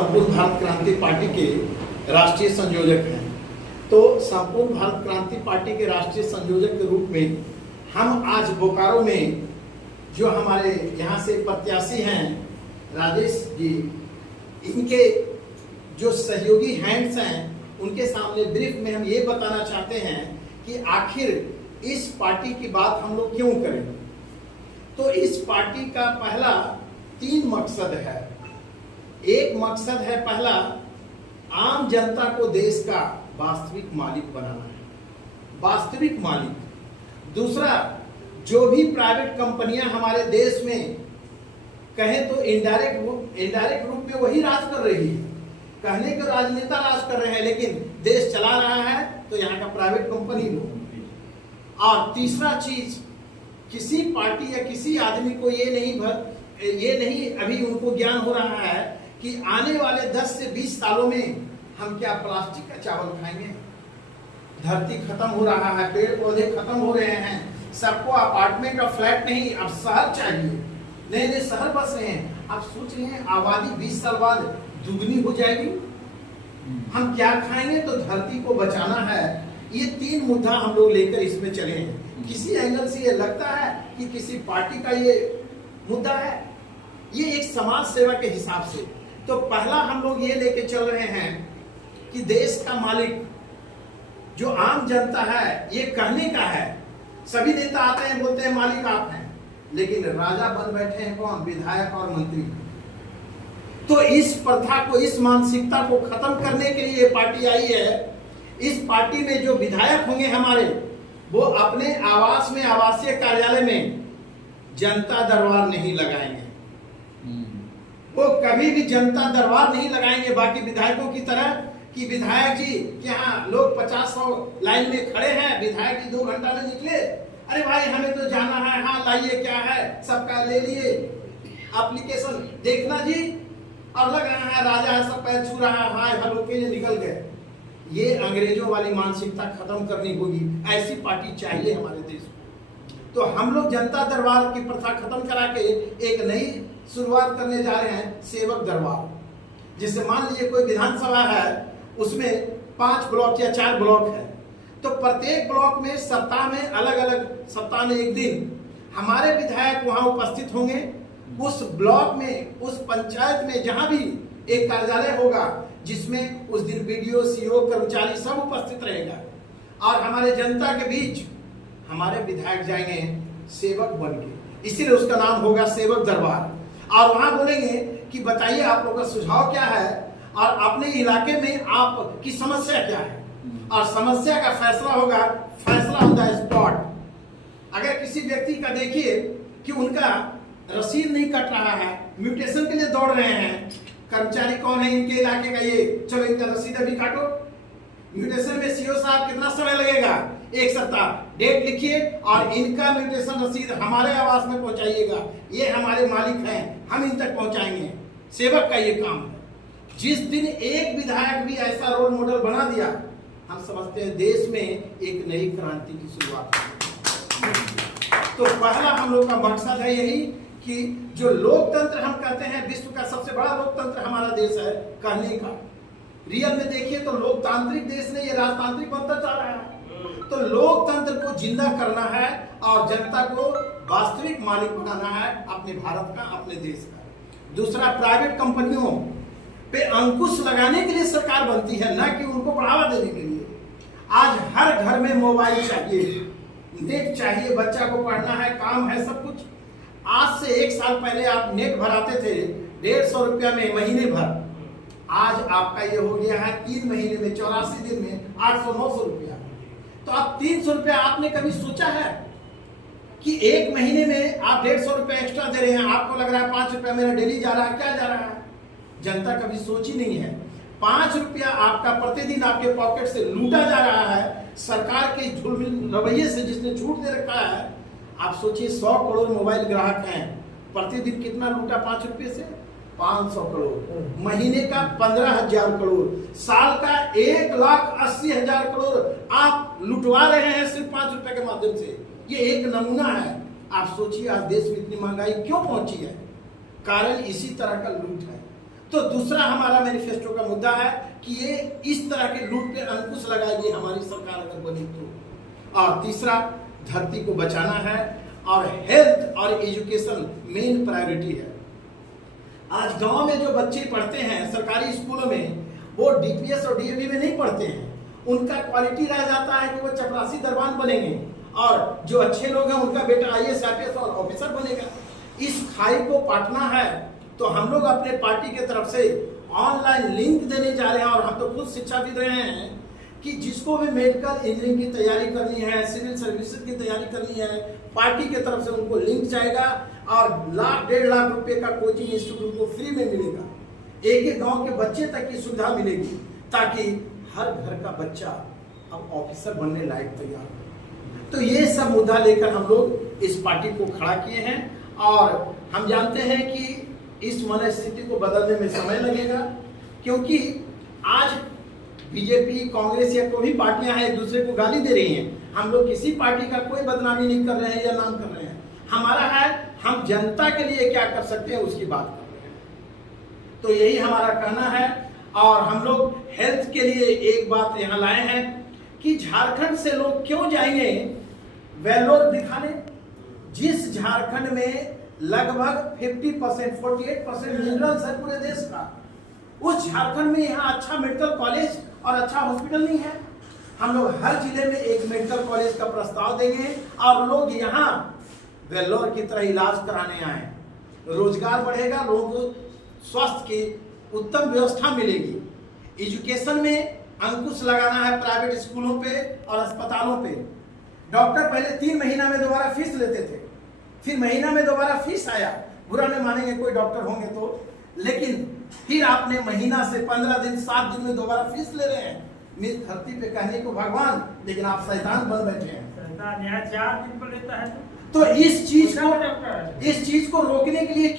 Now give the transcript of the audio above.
संपूर्ण भारत क्रांति पार्टी के राष्ट्रीय संयोजक हैं। तो संपूर्ण भारत क्रांति पार्टी के राष्ट्रीय संयोजक के रूप में हम आज बोकारो में जो हमारे यहाँ से प्रत्याशी हैं राजेश जी, इनके जो सहयोगी हैंड्स हैं उनके सामने ब्रीफ में हम ये बताना चाहते हैं कि आखिर इस पार्टी की बात हम लोग क्यों करें। तो इस पार्टी का पहला 3 मकसद है। एक मकसद है पहला, आम जनता को देश का वास्तविक मालिक बनाना है, वास्तविक मालिक। दूसरा, जो भी प्राइवेट कंपनियां हमारे देश में कहें तो इनडायरेक्ट रूप में वही राज कर रही है, कहने के राजनेता राज कर रहे हैं, लेकिन देश चला रहा है तो यहाँ का प्राइवेट कंपनी लोग। और तीसरा चीज, किसी पार्टी या किसी आदमी को ये नहीं अभी उनको ज्ञान हो रहा है कि आने वाले 10 से 20 सालों में हम क्या प्लास्टिक का चावल खाएंगे। धरती खत्म हो रहा है, पेड़ पौधे खत्म हो रहे हैं, सबको अपार्टमेंट और फ्लैट नहीं, अब शहर चाहिए, नए नए शहर बस रहे हैं। आप सोच रहे हैं आबादी 20 साल बाद दुगनी हो जाएगी, हम क्या खाएंगे। तो धरती को बचाना है। ये 3 मुद्दा हम लोग लेकर इसमें चले हैं। किसी एंगल से ये लगता है कि किसी पार्टी का ये मुद्दा है, ये एक समाज सेवा के हिसाब से। तो पहला हम लोग ये लेके चल रहे हैं कि देश का मालिक जो आम जनता है, ये कहने का है। सभी नेता आते हैं बोलते हैं मालिक आप हैं, लेकिन राजा बन बैठे हैं कौन? विधायक और मंत्री। तो इस प्रथा को, इस मानसिकता को खत्म करने के लिए ये पार्टी आई है। इस पार्टी में जो विधायक होंगे हमारे, वो अपने आवास में, आवासीय कार्यालय में जनता दरबार नहीं लगाएंगे। वो कभी भी जनता दरबार नहीं लगाएंगे बाकी विधायकों की तरह कि विधायक जी यहाँ लोग 50-100 लाइन में खड़े हैं, विधायक जी 2 घंटा में निकले, अरे भाई हमें तो जाना है, हाँ लाइए क्या है, सबका ले लिए एप्लीकेशन देखना जी, और लग रहा है राजा है, सब पैर छू रहा है, हाय हेलो के निकल गए। ये अंग्रेजों वाली मानसिकता खत्म करनी होगी। ऐसी पार्टी चाहिए हमारे देश को। तो हम लोग जनता दरबार की प्रथा खत्म करा के एक नई शुरुआत करने जा रहे हैं, सेवक दरबार। जिससे मान लीजिए कोई विधानसभा है, उसमें 5 ब्लॉक या 4 ब्लॉक है, तो प्रत्येक ब्लॉक में सप्ताह में अलग-अलग, सप्ताह में एक दिन हमारे विधायक वहां उपस्थित होंगे। उस ब्लॉक में, उस पंचायत में जहां भी एक कार्यालय होगा, जिसमें उस दिन बीडीओ, सीओ, कर्मचारी सब उपस्थित रहेगा, और हमारे जनता के बीच हमारे विधायक जाएंगे सेवक बन के, इसीलिए उसका नाम होगा सेवक दरबार। और वहां बोलेंगे कि बताइए आप लोगों का सुझाव क्या है और अपने इलाके में आपकी समस्या क्या है, और समस्या का फैसला होगा, फैसला ऑन द स्पॉट। अगर किसी व्यक्ति का देखिए कि उनका रसीद नहीं कट रहा है, म्यूटेशन के लिए दौड़ रहे हैं, कर्मचारी कौन है इनके इलाके का, ये चलो इनका रसीद अभी काटो। म्यूटेशन में सीओ साहब कितना समय लगेगा? 1 सप्ताह, डेट लिखिए और इनका म्यूटेशन रसीद हमारे आवास में पहुंचाइएगा, ये हमारे मालिक हैं, हम इन तक पहुंचाएंगे। सेवक का ये काम है। जिस दिन एक विधायक भी ऐसा रोल मॉडल बना दिया, हम समझते हैं देश में एक नई क्रांति की शुरुआत है। तो पहला हम लोग का मकसद है यही कि जो लोकतंत्र हम कहते हैं, विश्व का सबसे बड़ा लोकतंत्र हमारा देश है कहने का, रियल में देखिए तो लोकतांत्रिक देश नहीं, ये राजतांत्रिक बनता जा रहा है। तो लोकतंत्र को जिंदा करना है और जनता को वास्तविक मालिक बनाना है अपने भारत का, अपने देश का। दूसरा, प्राइवेट कंपनियों पे अंकुश लगाने के लिए सरकार बनती है, ना कि उनको बढ़ावा देने के लिए। आज हर घर में मोबाइल चाहिए, नेट चाहिए, बच्चा को पढ़ना है, काम है, सब कुछ। आज से 1 साल पहले आप नेट भराते थे 150 रुपया में महीने भर, आज आपका ये हो गया है 3 महीने में, 84 दिन में 800-900 रुपया। तो आप 300 रुपया, आपने कभी सोचा है कि 1 महीने में आप 150 रुपया एक्स्ट्रा दे रहे हैं, आपको लग रहा है 5 रुपया मेरा डेली जा रहा है, क्या जा रहा है? जनता कभी सोची नहीं है। 5 रुपया आपका प्रतिदिन आपके पॉकेट से लूटा जा रहा है सरकार के झुलमिल रवैये से, जिसने छूट दे रखा है। आप सोचिए 100 करोड़ मोबाइल ग्राहक हैं, प्रतिदिन कितना लूटा? 5 रुपये से 500 करोड़, महीने का 15,000 करोड़, साल का 1,80,000 करोड़ आप लुटवा रहे हैं सिर्फ 5 रुपए के माध्यम से। ये एक नमूना है। आप सोचिए आज देश में इतनी महंगाई क्यों पहुंची है? कारण इसी तरह का लूट है। तो दूसरा हमारा मैनिफेस्टो का मुद्दा है कि ये इस तरह के लूट पे अंकुश लगाएगी हमारी सरकार अगर बनी तो। और तीसरा, धरती को बचाना है और हेल्थ और एजुकेशन मेन प्रायोरिटी है। आज गांव में जो बच्चे पढ़ते हैं सरकारी स्कूलों में, वो डीपीएस और डीएवी में नहीं पढ़ते हैं। उनका क्वालिटी रह जाता है कि वो चपरासी दरबान बनेंगे, और जो अच्छे लोग हैं उनका बेटा आईएएस आईपीएस और ऑफिसर बनेगा। इस खाई को पाटना है तो हम लोग अपने पार्टी के तरफ से ऑनलाइन लिंक देने जा रहे हैं, और हम तो खुद शिक्षाविद रहे हैं कि जिसको भी मेडिकल इंजीनियरिंग की तैयारी करनी है, सिविल सर्विसेज की तैयारी करनी है, पार्टी के तरफ से उनको लिंक जाएगा और लाख 1.5 लाख रुपए का कोचिंग इंस्टीट्यूट को फ्री में मिलेगा। एक एक गांव के बच्चे तक की सुविधा मिलेगी, ताकि हर घर का बच्चा अब ऑफिसर बनने लायक तैयार हो। तो ये सब मुद्दा लेकर हम लोग इस पार्टी को खड़ा किए हैं, और हम जानते हैं कि इस मनस्थिति को बदलने में समय लगेगा, क्योंकि आज बीजेपी, कांग्रेस या कोई भी पार्टियां हैं एक दूसरे को गाली दे रही हैं। हम लोग किसी पार्टी का कोई बदनामी नहीं कर रहे हैं या नाम कर रहे हैं। हमारा है हम जनता के लिए क्या कर सकते हैं उसकी बात कर रहे हैं। तो यही हमारा कहना है। और हम लोग हेल्थ के लिए एक बात यहाँ लाए हैं कि झारखंड से लोग क्यों जाएंगे वेल्लोर दिखाने, जिस झारखंड में लगभग 50%, 48% मिनरल्स है पूरे देश का, उस झारखंड में यहाँ अच्छा मेडिकल कॉलेज और अच्छा हॉस्पिटल नहीं है। हम लोग हर जिले में एक मेडिकल कॉलेज का प्रस्ताव देंगे, और लोग यहाँ वेल्लोर की तरह इलाज कराने आए, रोजगार बढ़ेगा, लोगों को स्वास्थ्य की उत्तम व्यवस्था मिलेगी। एजुकेशन में अंकुश लगाना है प्राइवेट स्कूलों पे और अस्पतालों पे। डॉक्टर पहले 3 महीना में दोबारा फीस लेते थे, फिर महीना में दोबारा फीस आया, बुरा नहीं मानेंगे कोई डॉक्टर होंगे तो, लेकिन फिर आपने महीना से 15 दिन 7 दिन में दोबारा फीस ले रहे हैं। इस धरती पे कहने को भगवान, लेकिन आप शैतान बन बैठे हैं। शैतान यहाँ 4 दिन पर लेता है। तो इस चीज को रोकने के लिए